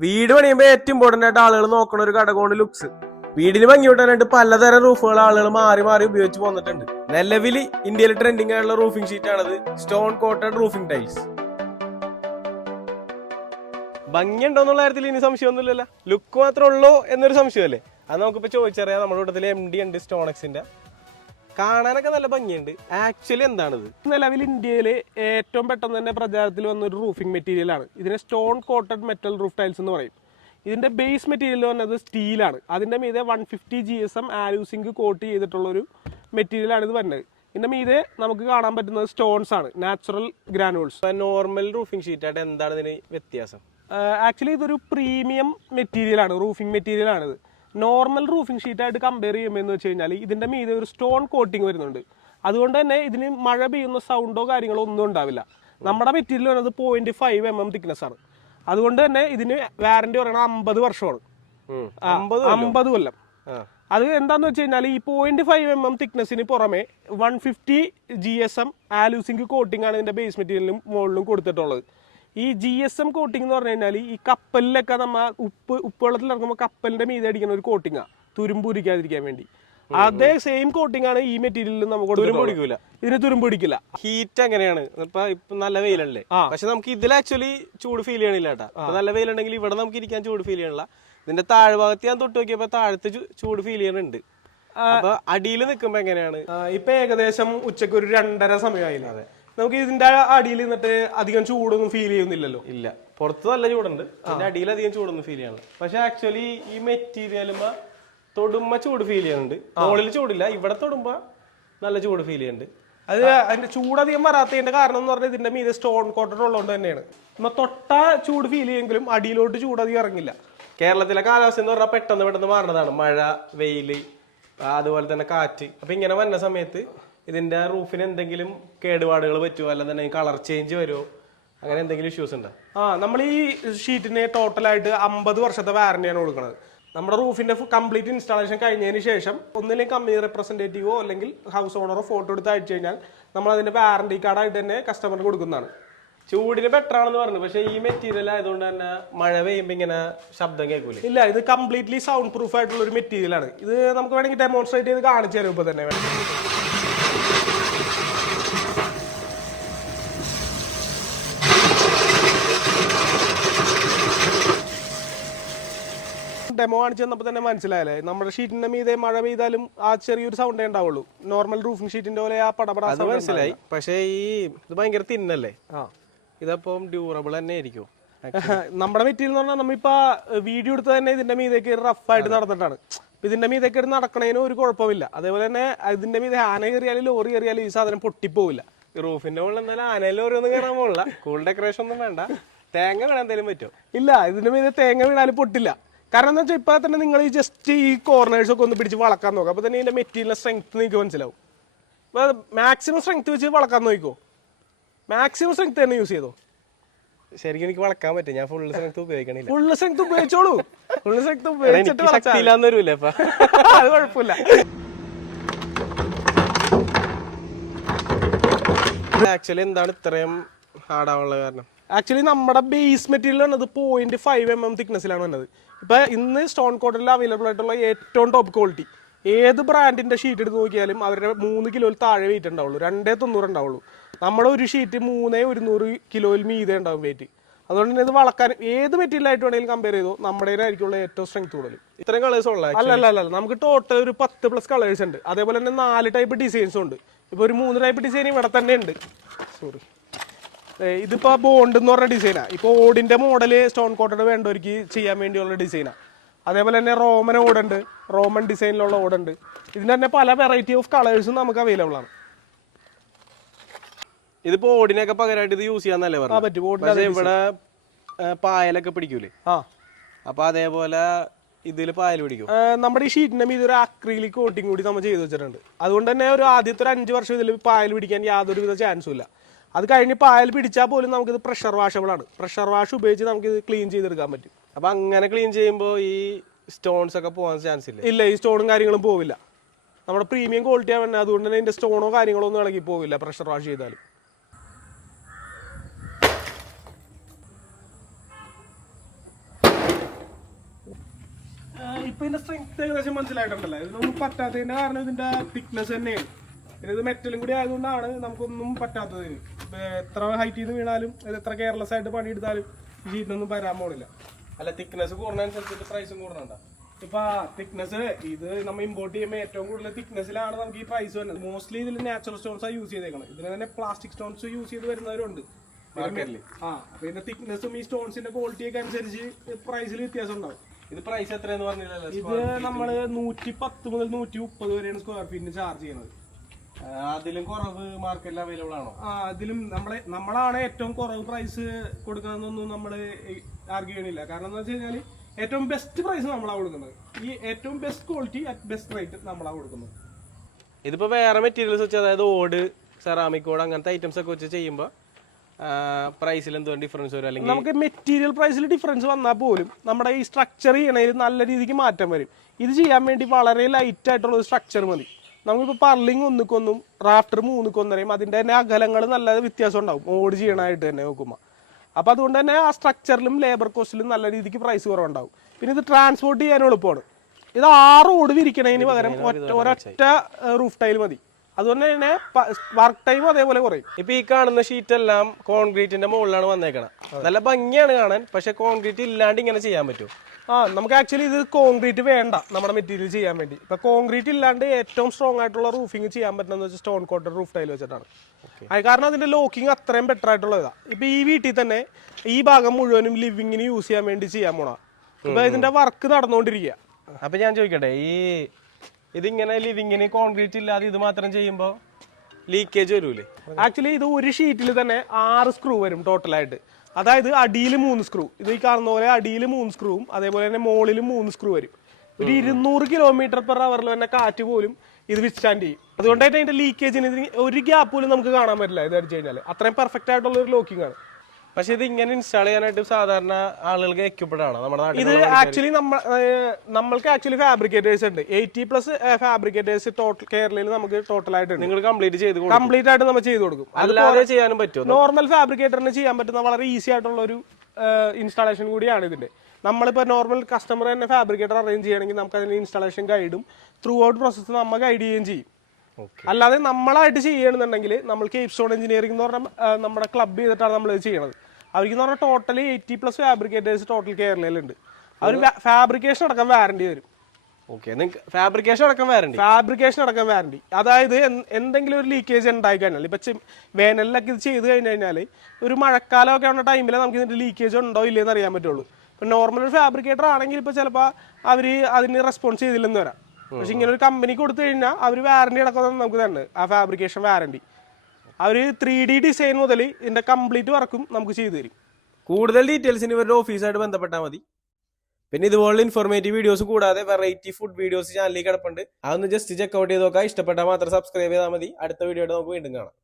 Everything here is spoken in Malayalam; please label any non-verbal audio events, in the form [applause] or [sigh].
വീട് പണിയുമ്പോൾ ഏറ്റവും ഇമ്പോർട്ടന്റ് ആയിട്ട് ആളുകൾ നോക്കുന്ന ഒരു ഘടകമാണ് ലുക്സ് വീടിന് ഭംഗി കൂട്ടാനായിട്ട് പലതരം റൂഫുകൾ ആളുകൾ മാറി മാറി ഉപയോഗിച്ച് വന്നിട്ടുണ്ട്. നിലവിൽ ഇന്ത്യയിൽ ട്രെൻഡിങ് ആയിട്ടുള്ള റൂഫിംഗ് ഷീറ്റ് ആണത് സ്റ്റോൺ കോട്ടഡ് റൂഫിംഗ് ടൈൽസ് ഭംഗി ഉണ്ടോന്നുള്ള കാര്യത്തിൽ ഇനി സംശയമൊന്നുമില്ലല്ലോ. ലുക്ക് മാത്രമേ ഉള്ളൂ എന്നൊരു സംശയമല്ലേ? അത് നമുക്കിപ്പോ ചോദിച്ചറിയാം. നമ്മുടെ കൂട്ടത്തിൽ എം ഡി ഉണ്ട് സ്റ്റോണക്സിന്റെ കാണാനൊക്കെ നല്ല ഭംഗിയുണ്ട്. ആക്ച്വലി എന്താണിത്? നിലവിൽ ഇന്ത്യയിൽ ഏറ്റവും പെട്ടെന്ന് തന്നെ പ്രചാരത്തിൽ വന്ന ഒരു റൂഫിംഗ് മെറ്റീരിയൽ ആണ്. ഇതിനെ stone coated metal roof tiles എന്ന് പറയും. ഇതിന്റെ ബേസ് മെറ്റീരിയൽ പറഞ്ഞത് സ്റ്റീലാണ് അതിന്റെ മീതെ one fifty G S M aluzinc coat ചെയ്തിട്ടുള്ള ഒരു മെറ്റീരിയൽ ആണ് ഇത് വരുന്നത്. ഇതിന്റെ മീതെ നമുക്ക് കാണാൻ പറ്റുന്നത് സ്റ്റോൺസ് ആണ് natural granules normal roofing sheet ആയിട്ട് എന്താണ് ഇതിന് വ്യത്യാസം? ആക്ച്വലി ഇതൊരു പ്രീമിയം മെറ്റീരിയൽ ആണ് റൂഫിംഗ് മെറ്റീരിയൽ ആണിത്. നോർമൽ റൂഫിംഗ് ഷീറ്റായിട്ട് കമ്പയർ ചെയ്യുമ്പോൾ എന്ന് വെച്ച് കഴിഞ്ഞാൽ ഇതിന്റെ മീതെ ഒരു സ്റ്റോൺ കോട്ടിങ് വരുന്നുണ്ട്. അതുകൊണ്ട് തന്നെ ഇതിന് മഴ പെയ്യുന്ന സൗണ്ടോ കാര്യങ്ങളോ ഒന്നും ഉണ്ടാവില്ല. നമ്മുടെ മെറ്റീരിയൽ വരുന്നത് point five M M thickness ആണ്. അതുകൊണ്ട് തന്നെ ഇതിന് വാറന്റി പറയുന്നത് അമ്പത് വർഷമാണ്. അമ്പത് അമ്പത് കൊല്ലം. അത് എന്താന്ന് വെച്ച് കഴിഞ്ഞാൽ ഈ പോയിന്റ് ഫൈവ് എം എം തിക്നെസ്സിന് പുറമെ one fifty G S M aluzinc coating ആണ് ഇതിന്റെ ബേസ് മെറ്റീരിയലിനും മുകളിലും കൊടുത്തിട്ടുള്ളത്. ഈ ജി എസ് എം കോട്ടിംഗ് എന്ന് പറഞ്ഞു കഴിഞ്ഞാൽ ഈ കപ്പലിലൊക്കെ നമ്മൾ ഉപ്പ് ഉപ്പുവെള്ളത്തിൽ ഇറങ്ങുമ്പോൾ കപ്പലിന്റെ മീതെ അടിക്കുന്ന ഒരു കോട്ടിങ്ങാ തുരുമ്പുരിക്കാതിരിക്കാൻ വേണ്ടി. അതേ സെയിം കോട്ടിംഗ് ആണ് ഈ മെറ്റീരിയലിൽ നമുക്ക് തുരുമ്പ് കൊടുത്തിട്ടുള്ളത്. പിടിക്കൂല ഇതിന് തുരുമ്പ് പിടിക്കില്ല ഹീറ്റ് എങ്ങനെയാണ് ഇപ്പൊ ഇപ്പൊ നല്ല വെയിലല്ലേ പക്ഷെ നമുക്ക് ഇതിൽ ആക്ച്വലി ചൂട് ഫീൽ ചെയ്യണില്ല കേട്ടോ. നല്ല വെയിലുണ്ടെങ്കിൽ ഇവിടെ നമുക്ക് ഇരിക്കാൻ ചൂട് ഫീൽ ചെയ്യണില്ല. ഇതിന്റെ താഴ്ഭാഗത്ത് ഞാൻ തൊട്ട് നോക്കിയപ്പോ താഴത്ത് ചൂട് ഫീൽ ചെയ്യണുണ്ട് അപ്പൊ അടിയിൽ നിൽക്കുമ്പോ എങ്ങനെയാണ്? ഇപ്പൊ ഏകദേശം ഉച്ചയ്ക്ക് ഒരു രണ്ടര സമയമായില്ല? നമുക്ക് ഇതിന്റെ അടിയിൽ നിന്നിട്ട് അധികം ചൂടൊന്നും ഫീൽ ചെയ്യുന്നില്ലല്ലോ. ഇല്ല. പുറത്ത് നല്ല ചൂടുണ്ട്. അതിന്റെ അടിയിൽ അധികം ചൂടൊന്നും ഫീൽ ചെയ്യണം പക്ഷെ ആക്ച്വലി ഈ മെറ്റീരിയലുമ്പോ തൊടുമ്പോ ചൂട് ഫീൽ ചെയ്യുന്നുണ്ട്. മുകളിൽ ചൂടില്ല ഇവിടെ തൊടുമ്പോ നല്ല ചൂട് ഫീൽ ചെയ്യുന്നുണ്ട്. അത് അതിന്റെ ചൂടധികം വരാത്തതിന്റെ കാരണം എന്ന് പറഞ്ഞാൽ ഇതിന്റെ മീതെ സ്റ്റോൺ കോട്ടഡ് ഉള്ളതുകൊണ്ട് തന്നെയാണ്. നമ്മ തൊട്ട ചൂട് ഫീൽ ചെയ്യുമെങ്കിലും അടിയിലോട്ട് ചൂട് അധികം ഇറങ്ങില്ല. കേരളത്തിലെ കാലാവസ്ഥ എന്ന് പറഞ്ഞാൽ പെട്ടെന്ന് പെട്ടെന്ന് മാറുന്നതാണ്. മഴ വെയിൽ അതുപോലെ തന്നെ കാറ്റ്. അപ്പൊ ഇങ്ങനെ വന്ന സമയത്ത് ഇതിന്റെ റൂഫിന് എന്തെങ്കിലും കേടുപാടുകൾ പറ്റുമോ അല്ലെന്നുണ്ടെങ്കിൽ കളർ ചേഞ്ച് വരുമോ അങ്ങനെ എന്തെങ്കിലും ഇഷ്യൂസ് ഉണ്ടോ? ആ നമ്മൾ ഈ ഷീറ്റിന് ടോട്ടലായിട്ട് അമ്പത് വർഷത്തെ വാറന്റിയാണ് കൊടുക്കുന്നത് നമ്മുടെ റൂഫിന്റെ കംപ്ലീറ്റ് ഇൻസ്റ്റാളേഷൻ കഴിഞ്ഞതിന് ശേഷം ഒന്നില്ലെങ്കിൽ കമ്പനി റെപ്രസെന്റേറ്റീവോ അല്ലെങ്കിൽ ഹൗസ് ഓണറോ ഫോട്ടോ എടുത്ത് അയച്ചു കഴിഞ്ഞാൽ നമ്മൾ അതിന്റെ വാറന്റി കാർഡായിട്ട് തന്നെ കസ്റ്റമറിന് കൊടുക്കുന്നതാണ്. ചൂടിന് ബെറ്റർ ആണെന്ന് പറഞ്ഞു. പക്ഷെ ഈ മെറ്റീരിയൽ ആയതുകൊണ്ട് തന്നെ മഴ പെയ്യുമ്പോൾ ഇങ്ങനെ ശബ്ദം കേൾക്കൂല? ഇല്ല ഇത് കംപ്ലീറ്റ്ലി സൗണ്ട് പ്രൂഫ് ആയിട്ടുള്ള ഒരു മെറ്റീരിയലാണ് ഇത് നമുക്ക് വേണമെങ്കിൽ ഡെമോൺസ്ട്രേറ്റ് ചെയ്ത് കാണിച്ചു തരും തന്നെ. ഡെമോ കാണിച്ചു തന്നപ്പോൾ തന്നെ മനസ്സിലായല്ലേ? നമ്മുടെ ഷീറ്റിന്റെ മീതെ മഴ പെയ്താലും ആ ചെറിയൊരു സൗണ്ടേ ഉണ്ടാവുള്ളൂ. നോർമൽ റൂഫിംഗ് ഷീറ്റിന്റെ പോലെ ആ പടപട അത് മനസ്സിലായി. പക്ഷെ ഈ ഇത് ഭയങ്കര തിന്നല്ലേ? ആ. ഇതപ്പം ഡ്യൂറബിൾ തന്നെ ആയിരിക്കും. [laughs] നമ്മുടെ മെറ്റീരിയൽ എന്ന് പറഞ്ഞാൽ നമ്മളിപ്പോ വീഡിയോ എടുത്ത് തന്നെ ഇതിന്റെ മീതേക്ക് റഫായിട്ട് നടന്നിട്ടാണ്. ഇതിന്റെ മീതേക്ക് എടുത്ത് നടക്കണതിന് ഒരു കുഴപ്പമില്ല. അതേപോലെ തന്നെ ഇതിന്റെ മീതെ ആന കയറിയാലും ലോറി കയറിയാലും ഈ സാധനം പൊട്ടിപ്പോവില്ല. റൂഫിന്റെ മുകളിൽ എന്തായാലും ആനയിൽ ഒന്നും കയറാൻ പോകില്ല കൂൾ ഡെക്കറേഷൻ ഒന്നും വേണ്ട. തേങ്ങ വേണം എന്തെങ്കിലും പറ്റുമോ? ഇല്ല ഇതിന്റെ മീതെ തേങ്ങ വീണാലും പൊട്ടില്ല. കാരണം എന്താ വെച്ചാൽ ഇപ്പോൾ തന്നെ നിങ്ങൾ ഈ ജസ്റ്റ് ഈ കോർണേഴ്സ് ഒക്കെ ഒന്ന് പിടിച്ച് വളക്കാൻ നോക്കുക അപ്പോൾ തന്നെ ഇതിന്റെ മെറ്റീരിയലിന്റെ സ്ട്രെങ്ത് നിങ്ങൾക്ക് മനസ്സിലാവും. അപ്പോൾ മാക്സിമം സ്ട്രെങ്ത് വെച്ച് വളക്കാൻ നോക്കിക്കോ. മാക്സിമം സ്ട്രെങ്ത് തന്നെ യൂസ് ചെയ്തോ? ശരിക്കും എനിക്ക് വളക്കാൻ പറ്റും ഞാൻ ഫുൾ സ്ട്രെങ്ത് ഉപയോഗിക്കണില്ല. ഫുള്ള് സ്ട്രെങ്ത് ഉപയോഗിച്ചോളൂ. ഫുള്ള് സ്ട്രെങ്ത് ഉപയോഗിച്ചിട്ട് ഇല്ലാന്ന് വരൂലേ [laughs] അത് കുഴപ്പമില്ല. ആക്ച്വലി എന്താണ് ഇത്രയും ഹാർഡാവാനുള്ള കാരണം? ആക്ച്വലി നമ്മുടെ ബേസ് മെറ്റീരിയൽ വന്നത് പോയിന്റ് ഫൈവ് എം എം തിക്നെസ്സിലാണ് വന്നത്. ഇപ്പൊ ഇന്ന് സ്റ്റോൺ കോട്ടിൽ അവൈലബിൾ ആയിട്ടുള്ള ഏറ്റവും ടോപ്പ് ക്വാളിറ്റി ഏത് ബ്രാൻഡിന്റെ ഷീറ്റ് എടുത്ത് നോക്കിയാലും അവരുടെ മൂന്ന് കിലോയിൽ താഴെ വെയിറ്റ് ഉണ്ടാവുള്ളൂ. രണ്ടേ തൊണ്ണൂറ് ഉണ്ടാവുള്ളൂ. നമ്മുടെ ഒരു ഷീറ്റ് മൂന്നേ ഒരുന്നൂറ് കിലോയിൽ മീതെ ഉണ്ടാവും വെയിറ്റ് അതുകൊണ്ട് തന്നെ ഇത് വളക്കാൻ ഏത് മെറ്റീരിയൽ ആയിട്ട് വേണമെങ്കിലും കമ്പയർ ചെയ്തോ നമ്മുടെ ആയിരിക്കുള്ള ഏറ്റവും സ്ട്രെങ്ത് കൂടുതൽ. ഇത്രയും കളേഴ്സ് ഉള്ള അല്ല അല്ല അല്ല അല്ല. നമുക്ക് ടോട്ടൽ ഒരു പത്ത് പ്ലസ് കളേഴ്സ് ഉണ്ട്. അതേപോലെ തന്നെ നാല് ടൈപ്പ് ഡിസൈൻസും ഉണ്ട്. ഇപ്പൊ ഒരു മൂന്ന് ടൈപ്പ് ഡിസൈൻ ഇവിടെ തന്നെ ഉണ്ട്. സോറി ഇതിപ്പോ ബോണ്ട് എന്ന് പറഞ്ഞ ഡിസൈനാ ഇപ്പൊ ഓടിന്റെ മോഡൽ സ്റ്റോൺ കോട്ടഡ് വേണ്ടവർക്ക് ചെയ്യാൻ വേണ്ടിയുള്ള ഡിസൈനാ അതേപോലെ തന്നെ റോമൻ ഓടുണ്ട് റോമൻ ഡിസൈനിലുള്ള ഓടുണ്ട് ഇതിന്റെ തന്നെ പല വെറൈറ്റി ഓഫ് കളേഴ്സും നമുക്ക് അവൈലബിൾ ആണ്. ഇതിപ്പോ ഓടിനൊക്കെ പകരമായിട്ട് ഇത് യൂസ് ചെയ്യാന്നല്ലേ പറഞ്ഞു ഇവിടെ പായലൊക്കെ പിടിക്കൂലേ? ആ. അപ്പൊ അതേപോലെ ഇതിൽ പായൽ പിടിക്കും. നമ്മുടെ ഈ ഷീറ്റിന്റെ മീത് ഒരു അക്രീലിക് കോട്ടിങ് കൂടി നമ്മൾ ചെയ്തു വെച്ചിട്ടുണ്ട്. അതുകൊണ്ട് തന്നെ ഒരു ആദ്യത്തെ ഒരു അഞ്ച് വർഷം ഇതിൽ പായൽ പിടിക്കാൻ യാതൊരുവിധ ചാൻസും ഇല്ല. അത് കഴിഞ്ഞ് പായൽ പിടിച്ചാൽ പോലും നമുക്കിത് പ്രഷർ വാഷബിൾ ആണ് പ്രഷർ വാഷ് ഉപയോഗിച്ച് നമുക്കിത് ക്ലീൻ ചെയ്തെടുക്കാൻ പറ്റും. അപ്പം അങ്ങനെ ക്ലീൻ ചെയ്യുമ്പോൾ ഈ സ്റ്റോൺസ് ഒക്കെ പോകാൻ ചാൻസ് ഇല്ല? ഇല്ല ഈ സ്റ്റോണും കാര്യങ്ങളും പോവില്ല. നമ്മുടെ പ്രീമിയം ക്വാളിറ്റി ആണ്. അതുകൊണ്ട് തന്നെ ഇതിന്റെ സ്റ്റോണോ കാര്യങ്ങളോ ഒന്നും ഇളകി പോവില്ല പ്രഷർ വാഷ് ചെയ്താലും. ഇപ്പൊ ഇതിന്റെ സ്ട്രെങ്ത് ഏകദേശം മനസ്സിലായിട്ടുണ്ടല്ലോ. ഇതൊന്നും പറ്റാത്തതിന്റെ കാരണം ഇതിന്റെ തിക്നെസ് തന്നെയാണ്. പിന്നെ ഇത് മെറ്റലും കൂടി ആയതുകൊണ്ടാണ് നമുക്കൊന്നും പറ്റാത്തത്. ഇതിന്. ഇപ്പൊ എത്ര ഹൈറ്റിൽ നിന്ന് വീണാലും എത്ര കെയർലെസ് ആയിട്ട് പണിയെടുത്താലും ഈ ഷീറ്റിനൊന്നും വരാൻ പോണില്ല. അല്ല തിക്നെസ് കൂടുന്നതനുസരിച്ചിട്ട് പ്രൈസും കൂടുന്നുണ്ടോ? ഇപ്പൊ തിക്നെസ് ഇത് നമ്മൾ ഇമ്പോർട്ട് ചെയ്യുമ്പോൾ ഏറ്റവും കൂടുതൽ തിക്നെസ്സിലാണ് നമുക്ക് ഈ പ്രൈസ് വരുന്നത്. മോസ്റ്റ്ലി ഇതിൽ നാച്ചുറൽ സ്റ്റോൺസ് ആണ് യൂസ് ചെയ്തേക്കുന്നത് ഇതിന് തന്നെ പ്ലാസ്റ്റിക് സ്റ്റോൺസ് യൂസ് ചെയ്ത് വരുന്നവരുണ്ട്. മാർക്കറ്റിൽ ആ പിന്നെ തിക്നെസ്സും ഈ സ്റ്റോൺസിന്റെ ക്വാളിറ്റിയൊക്കെ അനുസരിച്ച് പ്രൈസിൽ വ്യത്യാസം ഉണ്ടാവും. ഇത് പ്രൈസ് എത്രയെന്ന് പറഞ്ഞില്ലല്ലോ ഇത് നമ്മൾ നൂറ്റി പത്ത് മുതൽ നൂറ്റി മുപ്പത് വരെയാണ് സ്ക്വയർ ഫീറ്റിന് ചാർജ് ചെയ്യുന്നത്. അതിലും കുറവ് മാർക്കറ്റിൽ അവൈലബിൾ ആണോ? ആ അതിലും നമ്മളെ നമ്മളാണ് ഏറ്റവും കുറവ് പ്രൈസ് കൊടുക്കാന്നൊന്നും നമ്മൾ ആർഗ്യൂ ചെയ്യണില്ല. കാരണം എന്ന് വെച്ച് കഴിഞ്ഞാൽ ഏറ്റവും ബെസ്റ്റ് പ്രൈസ് നമ്മളാണ് കൊടുക്കുന്നത്. ഈ ഏറ്റവും best quality at best rate നമ്മളാണ് കൊടുക്കുന്നത്. ഇതിപ്പോ വേറെ മെറ്റീരിയൽസ് വെച്ച് അതായത് ഓട് സെറാമിക് ഓട് അങ്ങനത്തെ ഐറ്റംസ് ഒക്കെ വെച്ച് ചെയ്യുമ്പോൾ പ്രൈസിൽ എന്തോ ഡിഫറൻസ് വരും? അല്ലെങ്കിൽ നമുക്ക് മെറ്റീരിയൽ പ്രൈസിൽ ഡിഫറൻസ് വന്നാൽ പോലും നമ്മുടെ ഈ സ്ട്രക്ചർ ചെയ്യണതിൽ നല്ല രീതിക്ക് മാറ്റം വരും. ഇത് ചെയ്യാൻ വേണ്ടി വളരെ ലൈറ്റ് ആയിട്ടുള്ള ഒരു സ്ട്രക്ചർ മതി. നമുക്കിപ്പോൾ പർലിങ് ഒന്നിക്കൊന്നും റാഫ്റ്റർ മൂന്നിക്കൊന്നരയും അതിന്റെ തന്നെ അകലങ്ങൾ നല്ല വ്യത്യാസം ഉണ്ടാവും. ഓട് ചെയ്യണമായിട്ട് തന്നെ നോക്കുമ്പോൾ അപ്പോൾ അതുകൊണ്ട് തന്നെ ആ സ്ട്രക്ചറിലും ലേബർ കോസ്റ്റിലും നല്ല രീതിക്ക് പ്രൈസ് കുറവുണ്ടാവും. പിന്നെ ഇത് ട്രാൻസ്പോർട്ട് ചെയ്യാൻ എളുപ്പമാണ്. ഇത് ആറ് ഓട് വിരിക്കണതിന് പകരം ഒറ്റ ഒരൊറ്റ റൂഫ് ടൈൽ മതി. അതുകൊണ്ട് തന്നെ വർക്ക് ടൈം അതേപോലെ കുറയും. ഇപ്പൊ ഈ കാണുന്ന ഷീറ്റ് എല്ലാം കോൺക്രീറ്റിന്റെ മുകളിലാണ് വന്നേക്കണം. നല്ല ഭംഗിയാണ് കാണാൻ പക്ഷെ കോൺക്രീറ്റ് ഇല്ലാണ്ട് ഇങ്ങനെ ചെയ്യാൻ പറ്റും? ആ നമുക്ക് ആക്ച്വലി ഇത് കോൺക്രീറ്റ് വേണ്ട നമ്മുടെ മെറ്റീരിയൽ ചെയ്യാൻ വേണ്ടി. ഇപ്പൊ കോൺക്രീറ്റ് ഇല്ലാണ്ട് ഏറ്റവും സ്ട്രോങ് ആയിട്ടുള്ള റൂഫിംഗ് ചെയ്യാൻ പറ്റുന്നത് വെച്ചാൽ സ്റ്റോൺ കോട്ടർ റൂഫ് ടൈൽ വെച്ചിട്ടാണ്. അത് കാരണം അതിന്റെ ലോക്കിംഗ് അത്രയും ബെറ്റർ ആയിട്ടുള്ളതാണ് ഇപ്പൊ ഈ വീട്ടിൽ തന്നെ ഈ ഭാഗം മുഴുവനും ലിവിങ്ങിന് യൂസ് ചെയ്യാൻ വേണ്ടി ചെയ്യാൻ പോണ ഇപ്പൊ ഇതിന്റെ വർക്ക് നടന്നുകൊണ്ടിരിക്കുക അപ്പൊ ഞാൻ ചോദിക്കട്ടെ ഈ ഇതിങ്ങനെ ലിവിങ്ങിന് കോൺക്രീറ്റ് ഇല്ലാതെ ഇത് മാത്രം ചെയ്യുമ്പോ ലീക്കേജ് വരൂലേ? ആക്ച്വലി ഇത് ഒരു ഷീറ്റിൽ തന്നെ ആറ് സ്ക്രൂ വരും ടോട്ടലായിട്ട് അതായത് അടിയിൽ മൂന്ന് സ്ക്രൂ ഇത് ഈ കാണുന്ന പോലെ അടിയിൽ മൂന്ന് സ്ക്രൂവും അതേപോലെ തന്നെ മോളിൽ മൂന്ന് സ്ക്രൂ വരും. ഒരു ഇരുന്നൂറ് കിലോമീറ്റർ പെർ അവറിൽ തന്നെ കാറ്റ് പോലും ഇത് വിസ്റ്റാൻഡ് ചെയ്യും. അതുകൊണ്ടായിട്ട് അതിന്റെ ലീക്കേജിന് ഒരു ഗ്യാപ്പ് പോലും നമുക്ക് കാണാൻ പറ്റില്ല ഇത് അടിച്ചു കഴിഞ്ഞാൽ അത്രയും പെർഫെക്റ്റ് ആയിട്ടുള്ള ഒരു ലോക്കിംഗ് ആണ്. പക്ഷെ ഇത് ഇങ്ങനെ ഇൻസ്റ്റാൾ ചെയ്യാനായിട്ട് സാധാരണ ആളുകൾക്ക് എക്യുപ്ഡ് ആണ്. നമ്മുടെ ഇത് ആക്ച്വലി നമ്മൾ നമ്മൾക്ക് ആക്ച്വലി ഫാബ്രിക്കേറ്റേഴ്സ് ഉണ്ട്. എയ്റ്റി പ്ലസ് ഫാബ്രിക്കേറ്റേഴ്സ് ടോട്ടൽ കേരളയിൽ നമുക്ക് ടോട്ടൽ ആയിട്ട് നിങ്ങൾ കംപ്ലീറ്റ് ചെയ്ത് കംപ്ലീറ്റ് ആയിട്ട് നമ്മൾ ചെയ്ത് കൊടുക്കും. അല്ലാതെ ചെയ്യാനും പറ്റും നോർമൽ ഫാബ്രിക്കേറ്ററിന് ചെയ്യാൻ പറ്റുന്ന വളരെ ഈസി ആയിട്ടുള്ള ഒരു ഇൻസ്റ്റാളേഷൻ കൂടിയാണ് ഇതിന്റെ. നമ്മളിപ്പോൾ നോർമൽ കസ്റ്റമർ തന്നെ ഫാബ്രിക്കേറ്റർ അറേഞ്ച് ചെയ്യണമെങ്കിൽ നമുക്ക് അതിന് ഇൻസ്റ്റാളേഷൻ ഗൈഡും ത്രൂ ഔട്ട് പ്രോസസ്സ് നമ്മൾ ഗൈഡ് ചെയ്യുകയും ചെയ്യും. അല്ലാതെ നമ്മളായിട്ട് ചെയ്യണമെന്നുണ്ടെങ്കിൽ നമ്മൾ കേപ്പ് സ്റ്റോൺ എഞ്ചിനീയറിംഗ് എന്ന് പറഞ്ഞാൽ നമ്മുടെ ക്ലബ് ചെയ്തിട്ടാണ് നമ്മൾ ഇത് ചെയ്യണത്. അവർക്ക് എന്ന് പറഞ്ഞാൽ totally eighty plus fabricators total കേരളയിലുണ്ട്. അവർ ഫാബ്രിക്കേഷൻ അടക്കം വാറണ്ടി വരും. ഓക്കെ നിങ്ങൾക്ക് ഫാബ്രിക്കേഷൻ അടക്കം വാറണ്ടി ഫാബ്രിക്കേഷൻ അടക്കം വാറണ്ടി അതായത് എന്തെങ്കിലും ഒരു ലീക്കേജ് ഉണ്ടായി കഴിഞ്ഞാൽ ഇപ്പൊ വേനലിലൊക്കെ ഇത് ചെയ്ത് കഴിഞ്ഞ് കഴിഞ്ഞാൽ ഒരു മഴക്കാലമൊക്കെ ഉള്ള ടൈമിൽ നമുക്ക് ഇതിന്റെ ലീക്കേജ് ഉണ്ടോ ഇല്ലയെന്ന് അറിയാൻ പറ്റുള്ളൂ. ഇപ്പൊ നോർമൽ ഒരു ഫാബ്രിക്കേറ്റർ ആണെങ്കിൽ ഇപ്പൊ ചിലപ്പോൾ അവർ അതിന് റെസ്പോൺസ് ചെയ്തില്ലെന്ന് വരാം. പക്ഷെ ഇങ്ങനെ ഒരു കമ്പനി കൊടുത്തു കഴിഞ്ഞാൽ അവർ വാറണ്ടി അടക്കം നമുക്ക് തന്നെ. ആ ഫാബ്രിക്കേഷൻ വാറണ്ടി അവർ ത്രീ ഡി ഡിസൈൻ മുതൽ ഇതിന്റെ കംപ്ലീറ്റ് വർക്കും നമുക്ക് ചെയ്തു തരും. കൂടുതൽ ഡീറ്റെയിൽസിന് ഇവരുടെ ഓഫീസായിട്ട് ബന്ധപ്പെട്ടാൽ മതി. പിന്നെ ഇതുപോലുള്ള ഇൻഫോർമേറ്റീവ് വീഡിയോസ് കൂടാതെ വെറൈറ്റി ഫുഡ് വീഡിയോസ് ചാനലിൽ കിടപ്പുണ്ട്. അതൊന്ന് ജസ്റ്റ് ചെക്ക് ഔട്ട് ചെയ്ത് നോക്കാം ഇഷ്ടപ്പെട്ടാൽ മാത്രം സബ്സ്ക്രൈബ് ചെയ്താൽ മതി. അടുത്ത വീഡിയോ നമുക്ക് വീണ്ടും കാണാം.